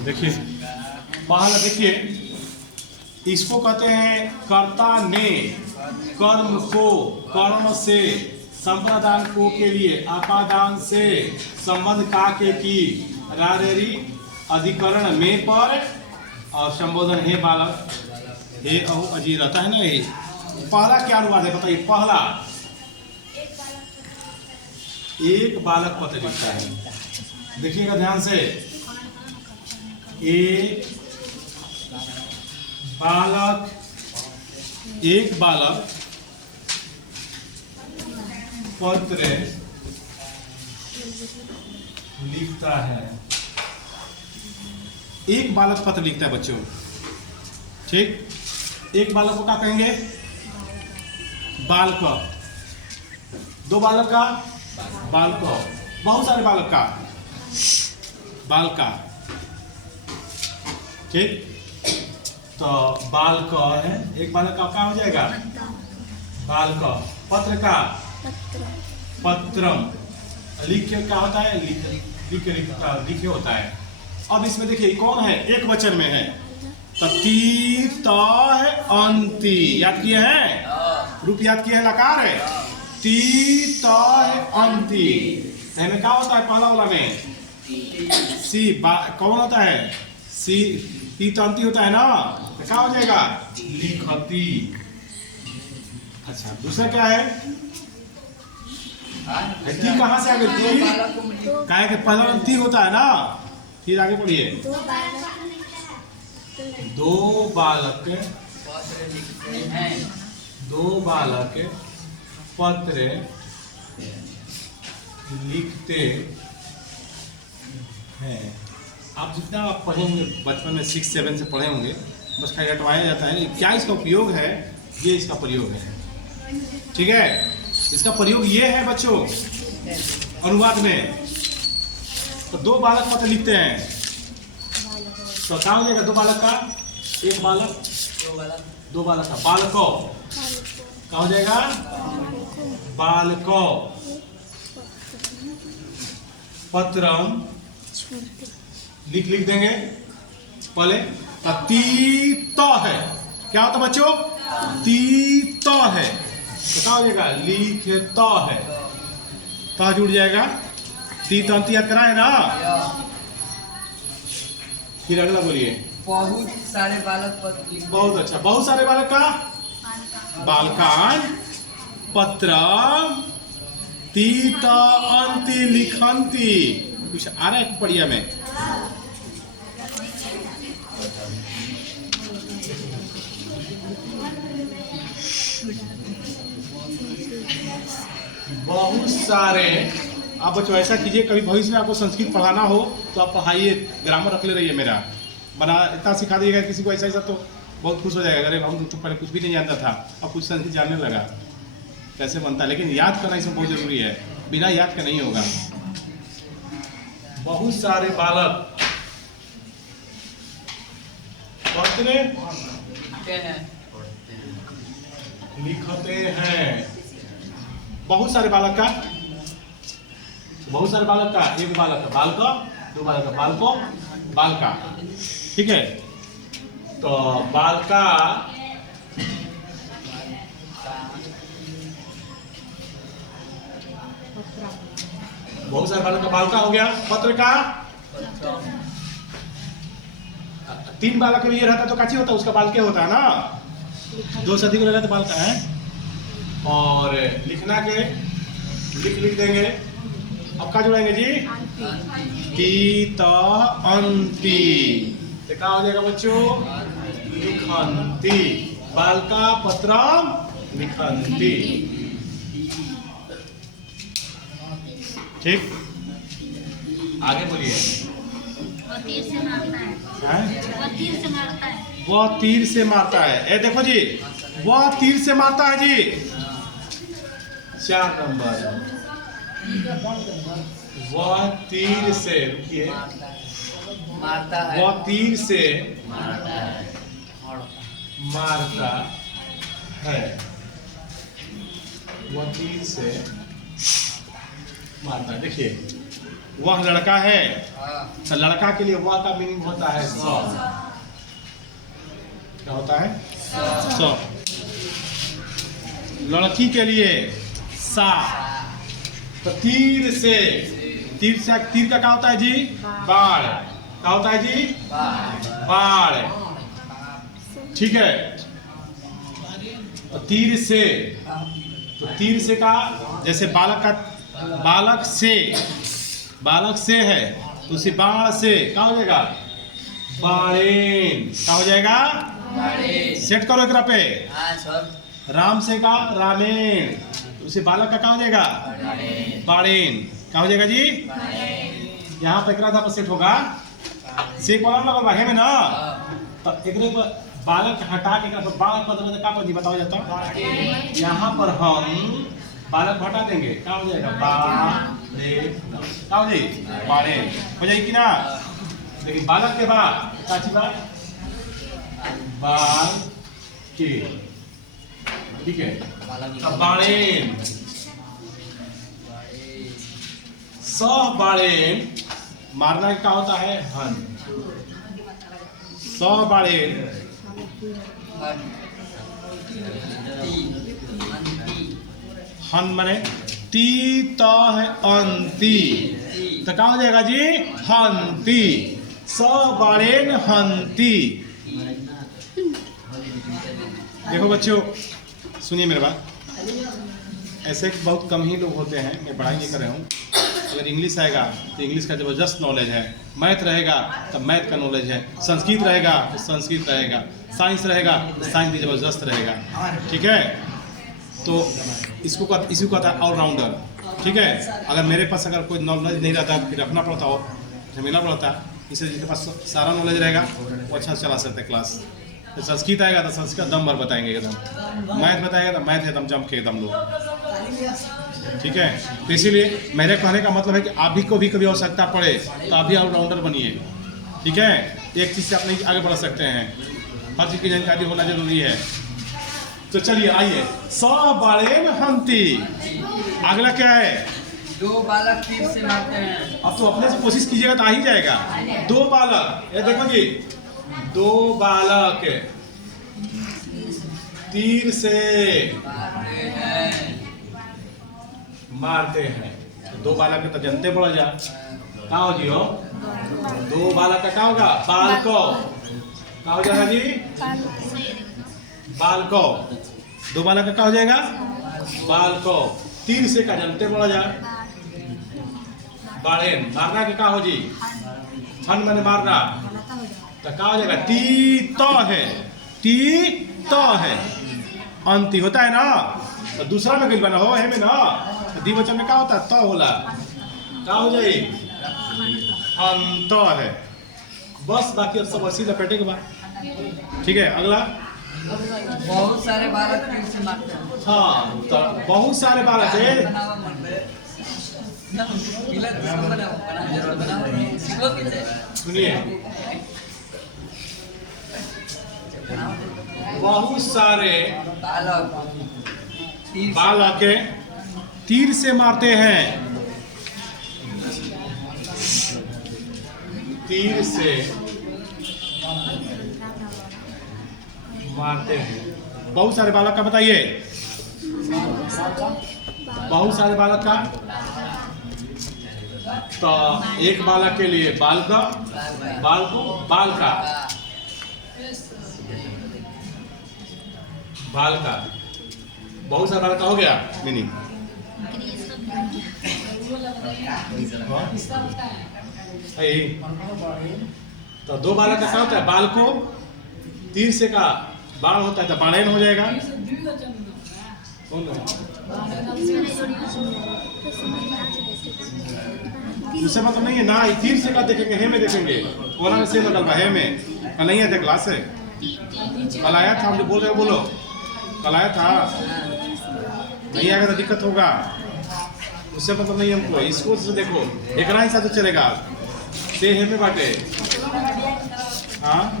देखिए पहला देखिए, इसको कहते हैं कर्ता ने कर्म को कर्म से संप्रदान को के लिए आपादान से संबंध का के की रारेरी अधिकरण में पर और संबोधन हे बालक हे अहु अजी रहता है ना। ये पहला क्या अनुवाद है बताइए। पहला एक बालक पत्र लिखता है, देखिएगा ध्यान से। एक बालक पत्र लिखता है। एक बालक पत्र लिखता है बच्चों, ठीक। एक बालक को क्या कहेंगे? बालक। दो बालक का बालक, बहुत सारे बालक का बालका, ठीक। तो बालक है, एक बालक का क्या हो जाएगा? बालक। पत्र का पत्रम। लिख क्या होता है? लिखे होता है। अब इसमें देखिए कौन है? एक वचन में है। ती त है अंति, याद किए हैं? रूप याद किए हैं? लकार है। ती त है अंति। में क्या होता है? पहला वाला में सी कौन होता है? सी ती तो अंति होता है ना, तो क्या हो जाएगा? लिखती। अच्छा दूसरा क्या है? ती कहाँ से आ गई? ती क्या है कि पहला ती होता है ना। फिर आगे पढ़िए। दो बालक पत्र लिखते हैं। आप जितना आप पढ़ेंगे बचपन में 6-7 से पढ़े होंगे, बस खाली हटवाया जाता है। क्या इसका उपयोग है? ये इसका प्रयोग है, ठीक है। इसका प्रयोग ये है बच्चों अनुवाद में। तो दो बालक पत्र लिखते हैं, तो क्या हो जाएगा? दो बालक का एक बालक, दो बालक का बालको, क्या हो जाएगा? बालको पत्रम। लिख देंगे पहले। तीत है, क्या होता बच्चों? तीत है, तो क्या हो जाएगा? लिखता है, तो जुड़ जाएगा। तीत अंत याद कराए ना। फिर अगला बोलिए। बहुत सारे बालक पत्र। बहुत अच्छा। बहुत सारे बालक का बालकान पत्र तीत अंति लिखंती। कुछ आ रहा है पढ़िया में? बहुत सारे। आप बच्चों ऐसा कीजिए, कभी भविष्य में आपको संस्कृत पढ़ाना हो तो आप पढ़ाइए, ग्रामर रख ले रहिए मेरा बना। इतना सिखा दीजिएगा किसी को ऐसा तो बहुत खुश हो जाएगा। अरे हम तो पहले कुछ भी नहीं जानता था, अब कुछ संस्कृत जानने लगा, कैसे बनता है। लेकिन याद करना इसमें बहुत जरूरी है, बिना याद का नहीं होगा। बहुत सारे बालक पत्र लिखते हैं। बहुत सारे बालक का, बहुत सारे बालक का एक बालक का बालका, दो बालक का बालको, बालका, ठीक है। तो बालका बहुत सारे बालक का बालका हो गया। पत्र का तीन बालक के लिए रहता तो काची होता है? उसका बालके होता है ना। दो से अधिक रहता तो बालका है। और लिखना के लिख देंगे। अब क्या जुड़ाएंगे जी? तीत अंति, क्या हो जाएगा बच्चों? लिखंती। बालका पत्रम लिखंती, ठीक। आगे बोलिए। वो तीर से मारता है। वह तीर से मारता है। ए देखो जी, वह तीर से मारता है जी। 4 नंबर। वह तीर से, रुकिए, मारता है। वह तीर से मारता है। मारता है। वह तीर से मारता है। देखिए वह लड़का है, हाँ तो लड़का के लिए वह का मीनिंग होता है स। क्या होता है? स। लड़की के लिए सा। तो तीर से, तीर का क्या होता है जी? बाण। क्या होता है जी? बाण। ठीक है। तो तीर से, तो तीर से का जैसे बालक का, बालक से है तो उसी बाण से क्या हो जाएगा? बाणेन। क्या हो जाएगा? सेट करो एकरा पे। हाँ सर राम से का रामेण, तो उसी बालक का क्या हो जाएगा? बाणेन। क्या हो जाएगा जी? यहाँ पे एकरा था सेट होगा। से कॉलम लगा बाहे में ना, तो एकरे पर बालक हटा के एकरा पर बालक पद में क्या पर जी बताओ जाता? यहाँ पर हम बालक हटा देंगे, क्या हो जाएगा? क्या हो जाएगी? बाड़े हो जाएगी कि ना? लेकिन बालक के बाद क्या चीज बात? बाल के, ठीक है। अब बाड़ेन, स बाड़ेन मारना क्या होता है? हन। स बाड़ेन हन माने ती त है अंती, तो क्या हो जाएगा जी? हंती। स बाड़ेन हंती। देखो बच्चों, सुनिए मेरे बात। ऐसे बहुत कम ही लोग होते हैं, मैं पढ़ाई नहीं कर रहा हूँ। अगर इंग्लिश आएगा तो इंग्लिश का ज़बरदस्त नॉलेज है, मैथ रहेगा तो मैथ का नॉलेज है, संस्कृत रहेगा तो संस्कृत रहेगा, साइंस रहेगा तो साइंस भी ज़बरदस्त रहेगा। ठीक है, तो इसको कहता है ऑलराउंडर। ठीक है, अगर मेरे पास अगर कोई नॉलेज नहीं रहता फिर रखना पड़ता हो, झमेला पड़ता है। इससे जिसके पास सारा नॉलेज रहेगा वो अच्छा चला सकता है क्लास। तो संस्कृत आएगा तो संस्कृत दम भर बताएंगे एकदम, मैथ बताएगा तो मैथ एकदम जम के एकदम लोग। ठीक है, तो इसीलिए मेरे कहने का मतलब है कि आप भी को भी कभी आवश्यकता पड़े तो आप भी ऑलराउंडर बनिए। ठीक है, एक चीज़ से आप नहीं आगे बढ़ सकते हैं, हर चीज़ की जानकारी होना जरूरी है। तो चलिए आइए, स बाड़ेन हंती। अगला क्या है? दो बालक तीर से मारते हैं। अब तो अपने से कोशिश कीजिएगा तो आ ही जाएगा। दो बालक, ये देखो जी, दो बालक तीर से मारते हैं। तो दो बालक के तो जनते पड़ जा, क्या हो जी? हो दो बालक का क्या होगा? बाल को क्या हो जाएगा जी? बाल को। दो बालक का क्या हो जाएगा? बाल को। तीर से का जनते पड़ जा। बाड़ेन मारना के क्या हो जी? हन मैंने मारना, तो क्या हो जाएगा? ती तो है, ती तो है, अंति होता है ना। तो दूसरा में कहीं बना हो है में ना, तो द्विवचन में क्या होता है? तो होला, क्या हो जाए? अंत है। बस बाकी अब सब ऐसी लपेटे के बाद। ठीक है, अगला। बहुत सारे बालक तीर से मारते हैं। हाँ, तो बहुत सारे बालक है। सुनिए, बहुत सारे बालक तीर से मारते हैं। तीर से मारते हैं। बहुत सारे बालक का बताइए। बहुत सारे बालक का, तो एक बालक के लिए बाल का, बाल को, बाल का, बाल का। बहुत सारा बालक का हो गया मीनिंग। तो दो बालक का क्या होता है? बाल को तीर से का बाण होता है तो बाणेन हो जाएगा। उससे मतलब नहीं है ना, तीर से का देखेंगे, हे में देखेंगे, कोना में से निकल हे में। कल नहीं आया था क्लास से? कल आया था, हम जो बोल रहे हो बोलो, कल आया था। नहीं आएगा तो दिक्कत होगा, उससे मतलब नहीं हमको। इसको से देखो, एक राय सा तो चलेगा, से हे में बाटे। हाँ,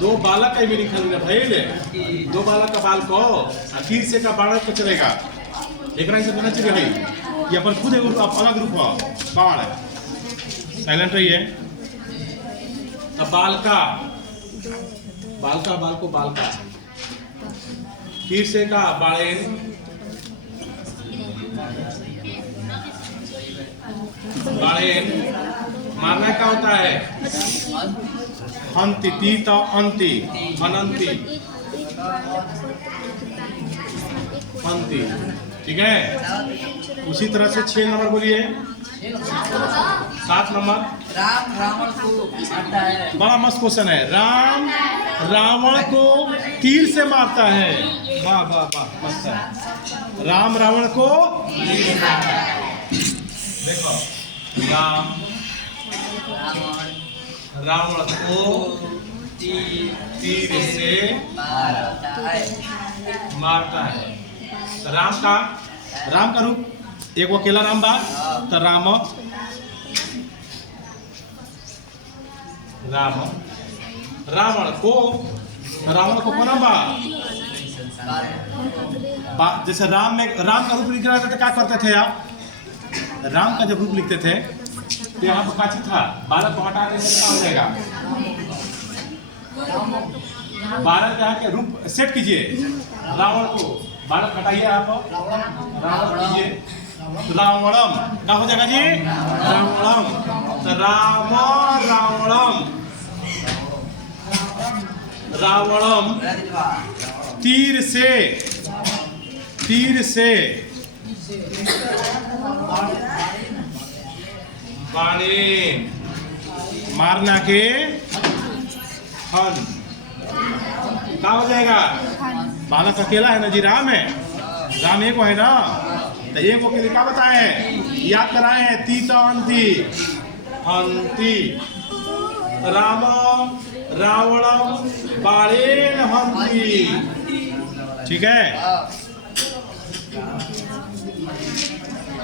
दो बालक का मीनिंग खाली भाई, दो बालक का बाल को, तीर से का बालक को चलेगा, एक राय से देना चाहिए भाई। ये अपन खुद एगो अलग रूप हो बाण है साइलेंट रहिए। अब बालका बालका बाल को बालका तीर से का बाड़ेन बाड़ेन मारना क्या होता है अंति तीत अंति अनंति अंति ठीक है। उसी तरह से 6 नंबर बोलिए 7 नंबर राम रावण को मारता है। बड़ा मस्त क्वेश्चन है। राम रावण को तीर से मारता है। वाह वाह वाह मस्त है। राम रावण को देखो राम रावण को तीर से मारता है। तो राम का रूप एक अकेला राम बा तो राम रावण को कौन बा जैसे राम का रूप लिख रहा था तो क्या करते थे आप? राम का जब रूप लिखते थे तो यहाँ पर काची था बालक को हटा के क्या हो जाएगा? बालक यहाँ के रूप सेट कीजिए। रावण को बालक हटाइए आप रावण कीजिए रावणम क्या हो जाएगा जी? रावणम। तो राम रावणम तीर से बाणे मारना के हन क्या हो जाएगा? बालक अकेला है ना जी, राम है, राम एक है ना, तो एक के लिए क्या बताए याद कराए हैं? तीत अंति अंति राम रावणम बाणेन हंति। ठीक है।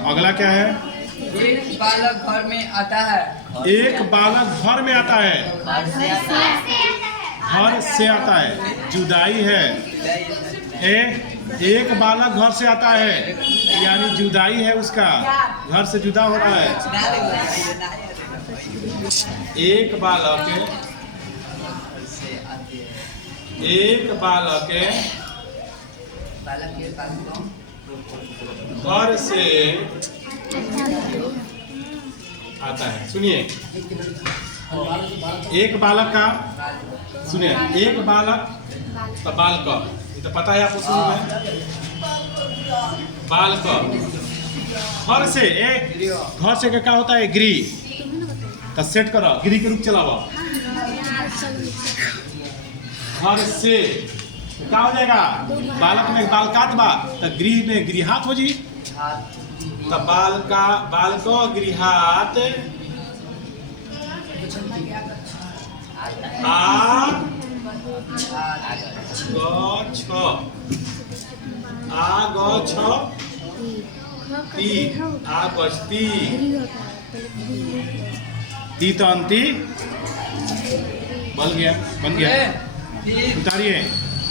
अगला क्या है? एक बालक घर में आता है। एक बालक घर में आता है। घर से आता है जुदाई है। एक बालक घर से आता है यानी जुदाई है, उसका घर से जुदा हो रहा है। एक बालक घर से आता है। सुनिए एक बालक का, सुनिए एक बालक तो बालक, ये तो पता है आपको शुरू में। बालक घर से, एक घर से क्या होता है? गृह। तो सेट करो, गृह के रूप चलाओ। घर से क्या हो जाएगा? बालक में बालकात बा तो गृह में गृहात हो जी। तो बालको गृहात आगछति तीत अंति बन गया। उतारिए।